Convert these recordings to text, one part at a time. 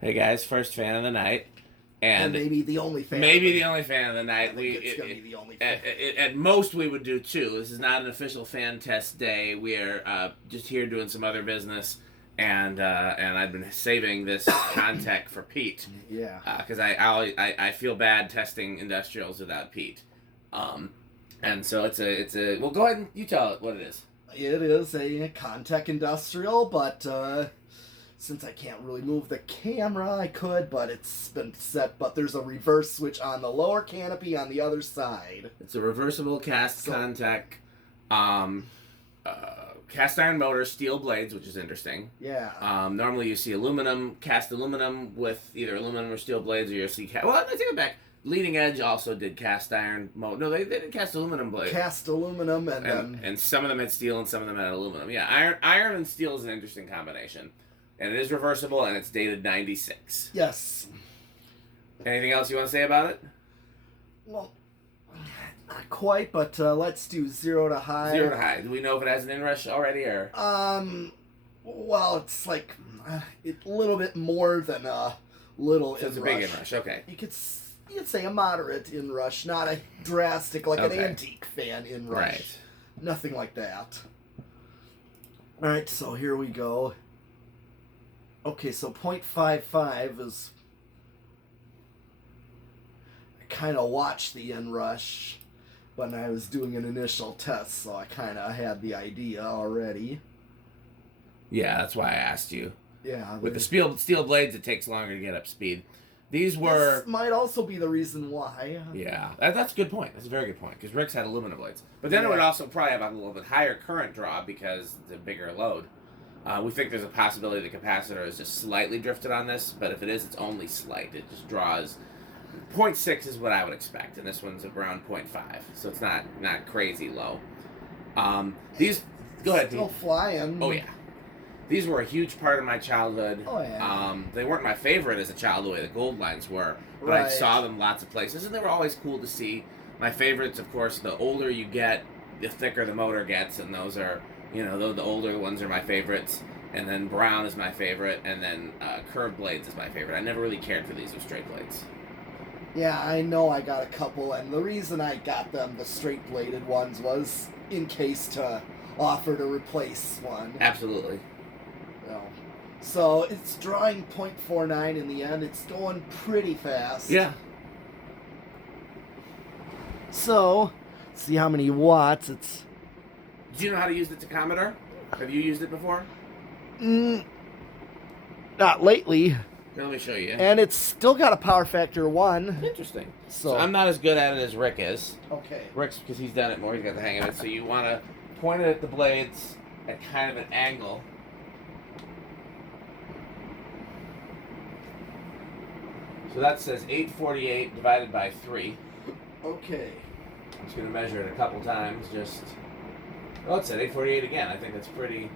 Hey guys, first fan of the night, And and maybe the only fan. maybe the only fan of the I night. think it's gonna be the only fan. At most we would do two. This is not an official fan test day. We are just here doing some other business, and I've been saving this ConTech for Pete. Yeah. Because I feel bad testing industrials without Pete. And so it's a well. Go ahead and you tell it what it is. It is a ConTech industrial, but since I can't really move the camera, I could, but it's been set. But there's a reverse switch on the lower canopy on the other side. It's a reversible cast ConTech, cast iron motor, steel blades, which is interesting. Yeah. Normally you see cast aluminum with either aluminum or steel blades, or you see well, I take it back. Leading Edge also did cast iron motor. No, they did cast aluminum blades. Cast aluminum and some of them had steel and some of them had aluminum. Yeah, iron and steel is an interesting combination. And it is reversible, and it's dated 96. Yes. Anything else you want to say about it? Well, not quite, but let's do 0 to high. 0 to high. Do we know if it has an inrush already, or? Well, it's like a little bit more than a little So it's inrush. a big inrush, okay. You could say a moderate inrush, not a drastic, like an antique fan inrush. Right. Nothing like that. Alright, so here we go. Okay, so 0.55 is... I kind of watched the inrush when I was doing an initial test, so I kind of had the idea already. Yeah, that's why I asked you. Yeah. With the steel blades, it takes longer to get up speed. These were... This might also be the reason why. Yeah, that's a good point. That's a very good point, because Rick's had aluminum blades. But then it would also probably have a little bit higher current draw because it's a bigger load. We think there's a possibility the capacitor is just slightly drifted on this, but if it is, it's only slight. It just draws... 0.6 is what I would expect, and this one's around 0.5, so it's not crazy low. These... Go ahead. Still flying. Oh, yeah. These were a huge part of my childhood. Oh, yeah. They weren't my favorite as a child the way the gold lines were, but I saw them lots of places, and they were always cool to see. My favorites, of course, the older you get, the thicker the motor gets, and those are, the older ones are my favorites. And then brown is my favorite, and then curved blades is my favorite. I never really cared for these with straight blades. Yeah, I know I got a couple, and the reason I got them, the straight-bladed ones, was in case to offer to replace one. Absolutely. So it's drawing 0.49 in the end. It's going pretty fast. Yeah. So, see how many watts it's... Do you know how to use the tachometer? Have you used it before? Not lately. Here, let me show you. And it's still got a power factor 1. Interesting. So I'm not as good at it as Rick is. Okay. Rick's, because he's done it more, he's got the hang of it. So you want to point it at the blades at kind of an angle. So that says 848 divided by 3. Okay. I'm just going to measure it a couple times. Oh, it said 848 again. I think that's pretty...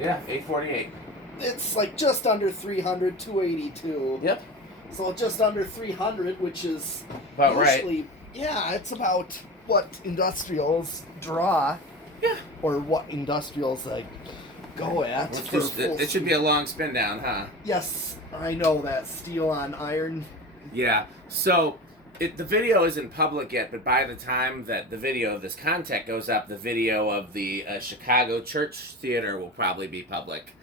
Yeah, 848. It's like just under 300, 282. Yep. So just under 300, which is about usually, right. Yeah, it's about what industrials draw. Yeah. Or what industrials go at. It should be a long spin down, huh? Yes, I know that. Steel on iron. Yeah. So the video isn't public yet, but by the time that the video of this ConTech goes up, the video of the Chicago Church Theater will probably be public.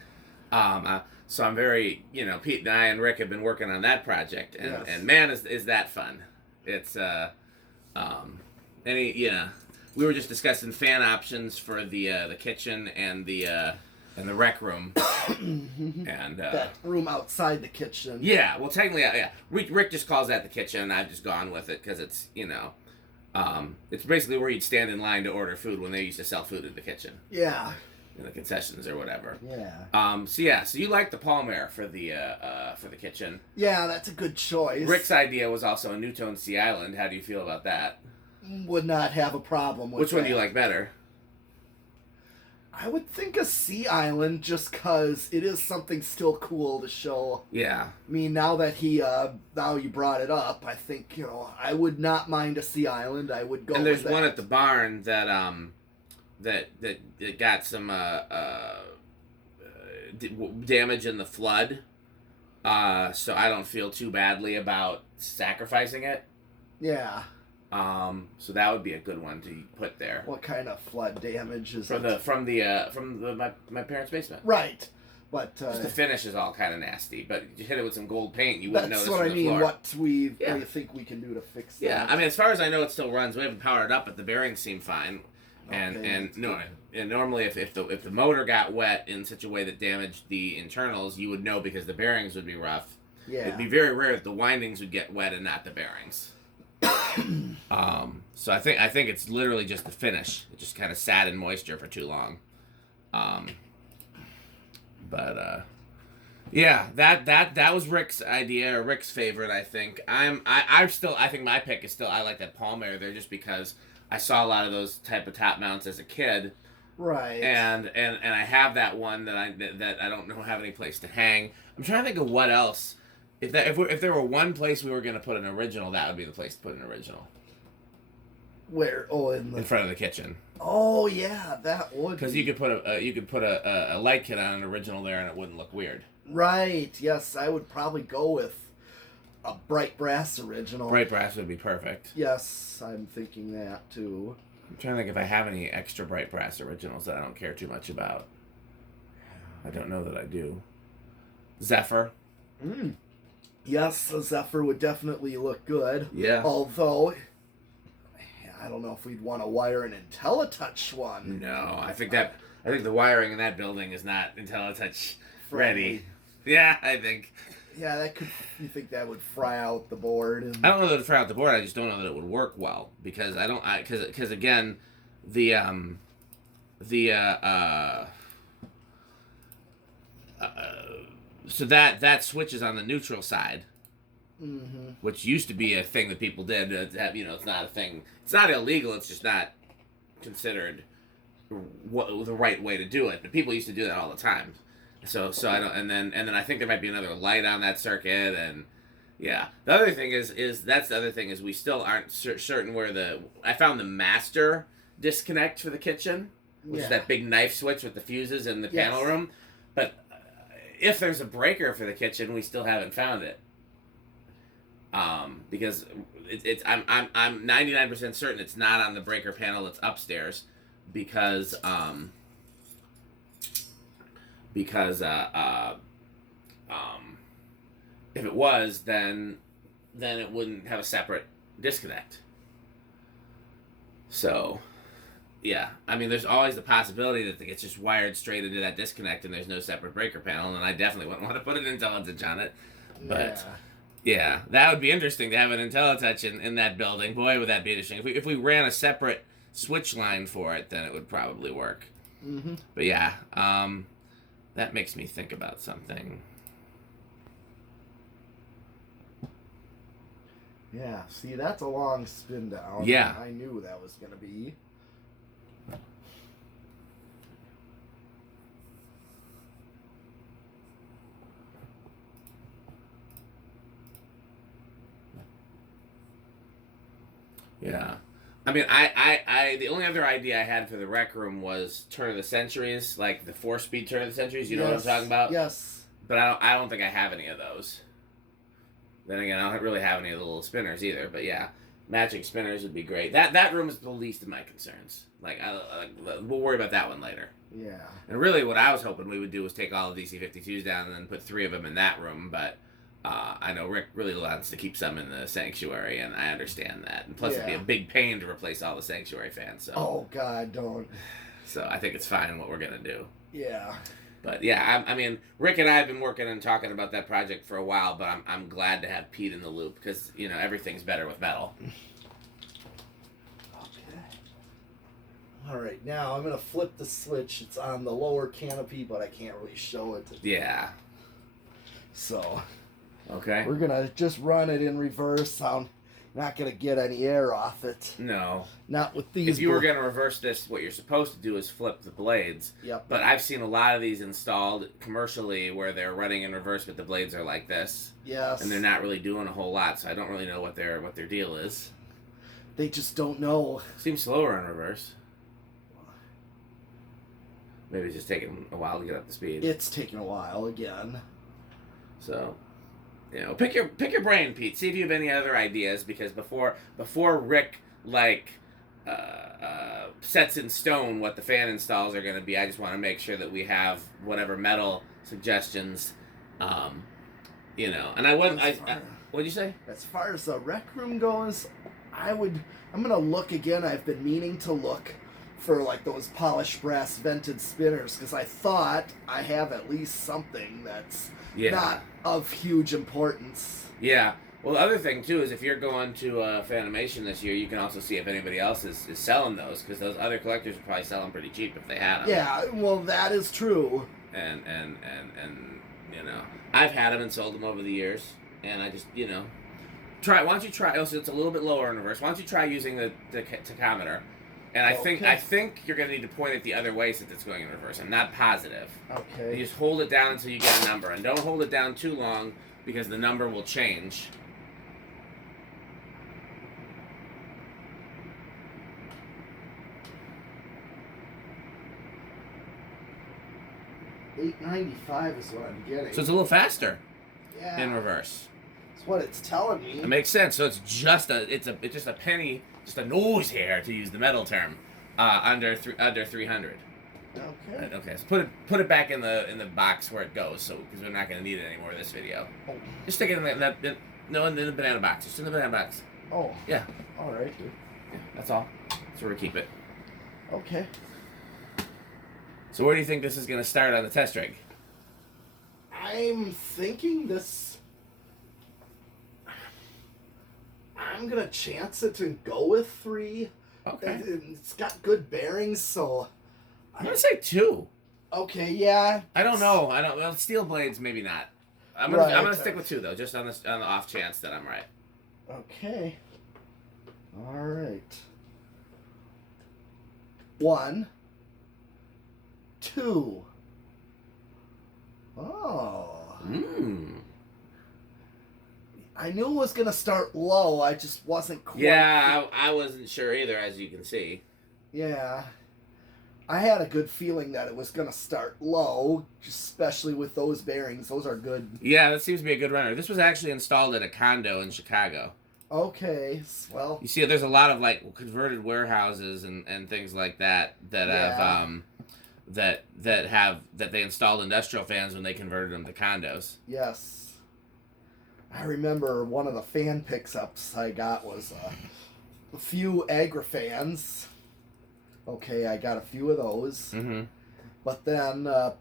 So I'm very, Pete and I and Rick have been working on that project, and man, is that fun. It's we were just discussing fan options for the kitchen and the rec room. And that room outside the kitchen. Yeah, well, technically, yeah. Rick just calls that the kitchen, and I've just gone with it because it's, it's basically where you'd stand in line to order food when they used to sell food in the kitchen. Yeah. In the concessions or whatever. Yeah. So you like the Palmer for the kitchen. Yeah, that's a good choice. Rick's idea was also a Newtone Sea Island. How do you feel about that? Would not have a problem with Which one do you like better? I would think a Sea Island, just because it is something still cool to show. Yeah. I mean, now you brought it up, I think, I would not mind a Sea Island. I would go with that. And there's one at the barn that got some damage in the flood, so I don't feel too badly about sacrificing it. Yeah. So that would be a good one to put there. What kind of flood damage is From it? my parents' basement. Right. But Just the finish is all kind of nasty, but you hit it with some gold paint, you wouldn't notice. That's what I mean. Floor. What we think we can do to fix that? Yeah, I mean, as far as I know, it still runs. We haven't powered it up, but the bearings seem fine. And normally if the motor got wet in such a way that damaged the internals, you would know because the bearings would be rough. Yeah. It'd be very rare that the windings would get wet and not the bearings. So I think it's literally just the finish. It just kind of sat in moisture for too long. Yeah, that was Rick's idea, or Rick's favorite, I think. I think my pick is still, I like that palm air there just because I saw a lot of those type of top mounts as a kid. Right. And I have that one that I don't know have any place to hang. I'm trying to think of what else. If there were one place we were going to put an original, that would be the place to put an original. Where? Oh, in front of the kitchen. Oh yeah, that would. Because you could put a light kit on an original there, and it wouldn't look weird. Right. Yes, I would probably go with a bright brass original. Bright brass would be perfect. Yes, I'm thinking that too. I'm trying to think if I have any extra bright brass originals that I don't care too much about. I don't know that I do. Zephyr. Yes, a Zephyr would definitely look good. Yeah. Although, I don't know if we'd want to wire an IntelliTouch one. No, I think the wiring in that building is not IntelliTouch ready. Yeah, I think. Yeah, you think that would fry out the board? I don't know that it would fry out the board. I just don't know that it would work well because because again, so that switch is on the neutral side, which used to be a thing that people did. It's not a thing. It's not illegal. It's just not considered the right way to do it. But people used to do that all the time. So I don't. And then I think there might be another light on that circuit. And yeah, the other thing is we still aren't certain where I found the master disconnect for the kitchen, which is that big knife switch with the fuses in the panel room. But if there's a breaker for the kitchen, we still haven't found it. Because I'm 99% certain it's not on the breaker panel that's upstairs, because if it was, then it wouldn't have a separate disconnect. So, yeah, I mean, there's always the possibility that it's just wired straight into that disconnect and there's no separate breaker panel, and I definitely wouldn't want to put an IntelliTouch on it. But yeah, that would be interesting to have an IntelliTouch in that building. Boy, would that be interesting. If we ran a separate switch line for it, then it would probably work. But yeah, that makes me think about something. Yeah, see, that's a long spin down. Yeah. I knew that was going to be. Yeah. I mean, I the only other idea I had for the rec room was turn of the centuries, like the 4-speed turn of the centuries. You know what I'm talking about? Yes. But I don't think I have any of those. Then again, I don't really have any of the little spinners either. But yeah, matching spinners would be great. That room is the least of my concerns. Like, we'll worry about that one later. Yeah. And really, what I was hoping we would do was take all of these C52s down and then put 3 of them in that room. But I know Rick really wants to keep some in the sanctuary, and I understand that. And plus, it'd be a big pain to replace all the sanctuary fans. So. Oh God, don't. So I think it's fine what we're gonna do. Yeah. But yeah, I mean, Rick and I have been working and talking about that project for a while, but I'm glad to have Pete in the loop because everything's better with metal. Okay. All right, now I'm gonna flip the switch. It's on the lower canopy, but I can't really show it. Yeah. So. Okay. We're gonna just run it in reverse. I'm not gonna get any air off it. No. Not with these. If you were gonna reverse this, what you're supposed to do is flip the blades. Yep. But I've seen a lot of these installed commercially where they're running in reverse, but the blades are like this. Yes. And they're not really doing a whole lot, so I don't really know what their deal is. They just don't know. Seems slower in reverse. Maybe it's just taking a while to get up to speed. It's taking a while again. So, pick your brain, Pete. See if you have any other ideas, because before Rick sets in stone what the fan installs are going to be, I just want to make sure that we have whatever metal suggestions. And I wouldn't. What'd you say? As far as the rec room goes, I'm gonna look again. I've been meaning to look for like those polished brass vented spinners, because I thought I have at least something that's not of huge importance. Yeah. Well, the other thing too is if you're going to Fanimation this year, you can also see if anybody else is selling those, because those other collectors would probably sell them pretty cheap if they had them. Yeah. Well, that is true. And I've had them and sold them over the years, and I just try. Why don't you try? Also, it's a little bit lower in reverse. Why don't you try using the tachometer? And I think you're going to need to point it the other way since it's going in reverse. I'm not positive. Okay. You just hold it down until you get a number, and don't hold it down too long because the number will change. $8.95 is what I'm getting. So it's a little faster yeah. in reverse. That's what it's telling me. It makes sense. So it's just a penny, just a nose hair, to use the metal term, under 300. Okay. Okay. So put it back in the box where it goes, so because we're not going to need it anymore in this video. Oh. Just stick it in the banana box. Just in the banana box. Oh. Yeah. All right. Dude. Yeah. That's all. That's where we keep it. Okay. So where do you think this is going to start on the test rig? I'm thinking I'm going to chance it and go with 3. Okay. It's got good bearings, so... I'm going to say 2. Okay, yeah. I don't know. Well, steel blades, maybe not. I'm gonna stick with 2, though, just on the off chance that I'm right. Okay. All right. 1, 2. Oh. I knew it was going to start low. I just wasn't quite... Yeah, I wasn't sure either, as you can see. Yeah. I had a good feeling that it was going to start low, especially with those bearings. Those are good. Yeah, that seems to be a good runner. This was actually installed at a condo in Chicago. Okay, well... You see, there's a lot of, converted warehouses and things like that have... that they installed industrial fans when they converted them to condos. Yes. I remember one of the fan pickups I got was a few agrifans. Okay, I got a few of those. Mm-hmm. But then the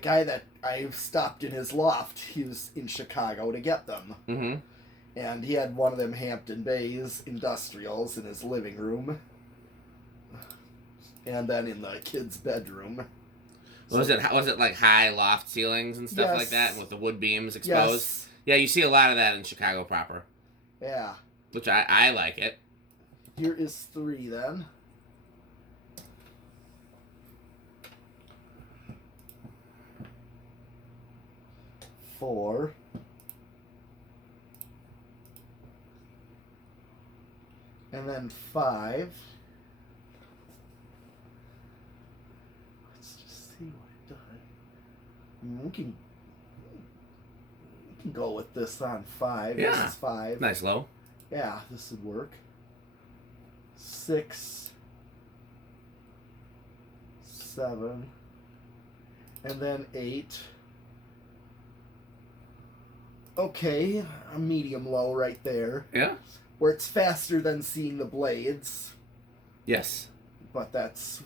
guy that I stopped in his loft, he was in Chicago to get them. Mm-hmm. And he had one of them Hampton Bays industrials in his living room. And then in the kid's bedroom. Was it like high loft ceilings and stuff like that, with the wood beams exposed? Yes. Yeah, you see a lot of that in Chicago proper. Yeah. Which I like it. Here is 3 then. Four. And then 5. Let's just see what it does. We can go with this on 5. Yeah. This is 5. Nice low. Yeah, this would work. 6, 7, and then 8. Okay, a medium low right there. Yeah. Where it's faster than seeing the blades. Yes. But that's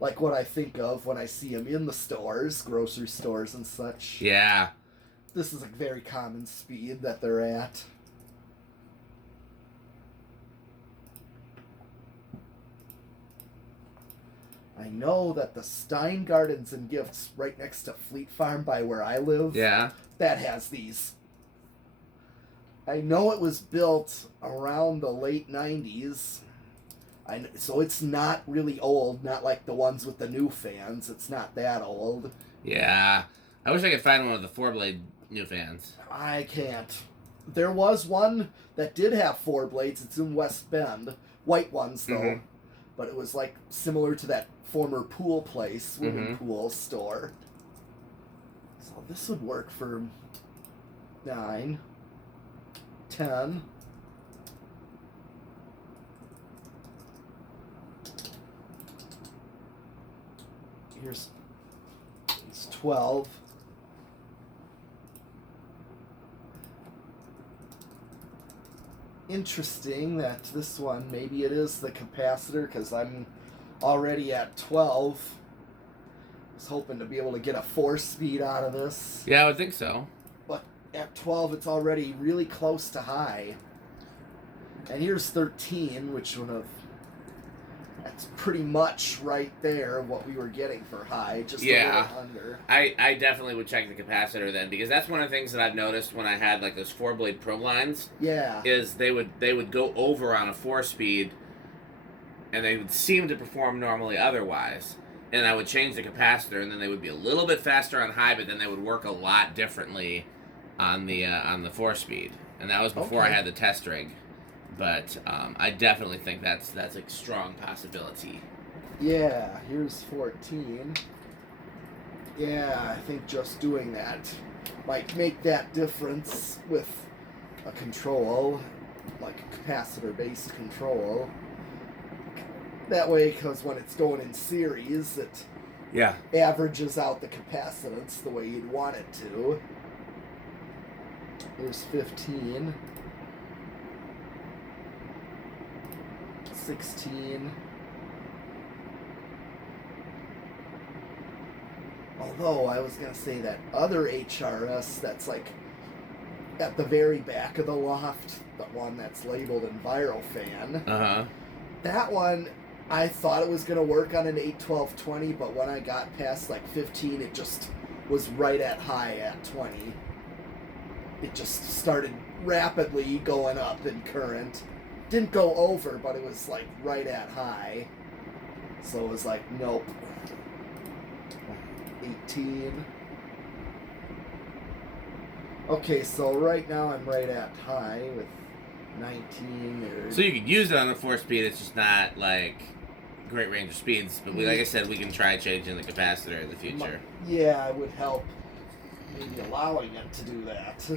like what I think of when I see them in the stores, grocery stores and such. Yeah. This is a very common speed that they're at. I know that the Stein Gardens and Gifts right next to Fleet Farm by where I live, that has these. I know it was built around the late 90s. So it's not really old, not like the ones with the new fans. It's not that old. Yeah. I wish I could find one with the 4-blade new fans. I can't. There was one that did have 4 blades. It's in West Bend. White ones, though. but it was like similar to that former pool place, swimming pool store. So this would work for 9, 10. Here's 12. Interesting that this one, maybe it is the capacitor, because I'm already at 12. I was hoping to be able to get a 4-speed out of this. Yeah, I would think so. But at 12, it's already really close to high. And here's 13, which would have... That's pretty much right there what we were getting for high, just a little under. I definitely would check the capacitor then, because that's one of the things that I've noticed when I had like those 4-blade probe lines. Yeah. Is they would go over on a 4-speed, and they would seem to perform normally otherwise. And I would change the capacitor, and then they would be a little bit faster on high, but then they would work a lot differently on the 4-speed. And that was before I had the test rig. But I definitely think that's a strong possibility. Yeah, here's 14. Yeah, I think just doing that might make that difference with a control, like a capacitor-based control. That way, because when it's going in series, it averages out the capacitance the way you'd want it to. There's 15. 16. Although I was going to say that other HRS that's like at the very back of the loft, the one that's labeled envirofan. That one, I thought it was going to work on an 81220, but when I got past like 15, it just was right at high at 20. It just started rapidly going up in current. Didn't go over, but it was like right at high. So it was like, nope. 18. Okay, so right now I'm right at high with 19. So you could use it on the 4-speed, it's just not like great range of speeds. But like I said, we can try changing the capacitor in the future. Yeah, it would help maybe allowing it to do that.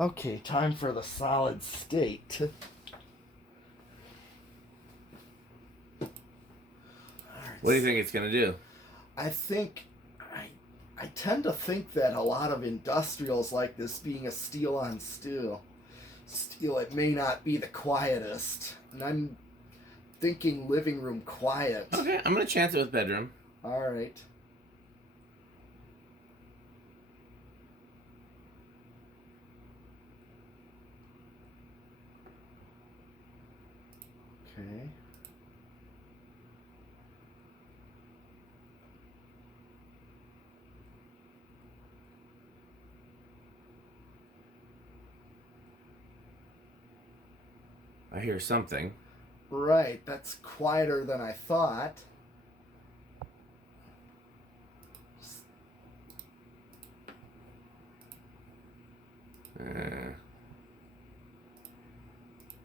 Okay, time for the solid state. What do you think it's going to do? I tend to think that a lot of industrials like this being a steel on steel, it may not be the quietest. And I'm thinking living room quiet. Okay, I'm going to chance it with bedroom. All right. Okay. I hear something. Right, that's quieter than I thought.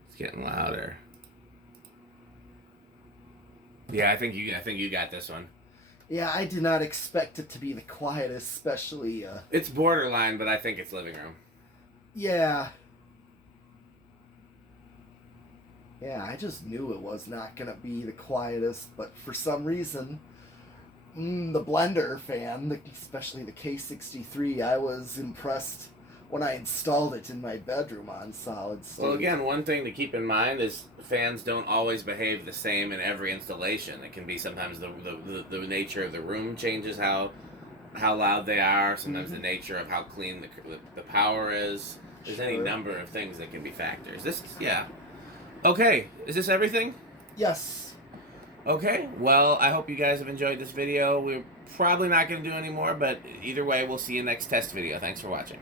It's getting louder. Yeah, I think you got this one. Yeah, I did not expect it to be the quietest, especially. It's borderline, but I think it's living room. Yeah. Yeah, I just knew it was not gonna be the quietest, but for some reason, the blender fan, especially the K63, I was impressed when I installed it in my bedroom on solid state. Well, again, one thing to keep in mind is fans don't always behave the same in every installation. It can be sometimes the nature of the room changes how loud they are. Sometimes the nature of how clean the power is. There's any number of things that can be factors. Okay, is this everything? Yes. Okay, well, I hope you guys have enjoyed this video. We're probably not going to do any more, but either way, we'll see you next test video. Thanks for watching.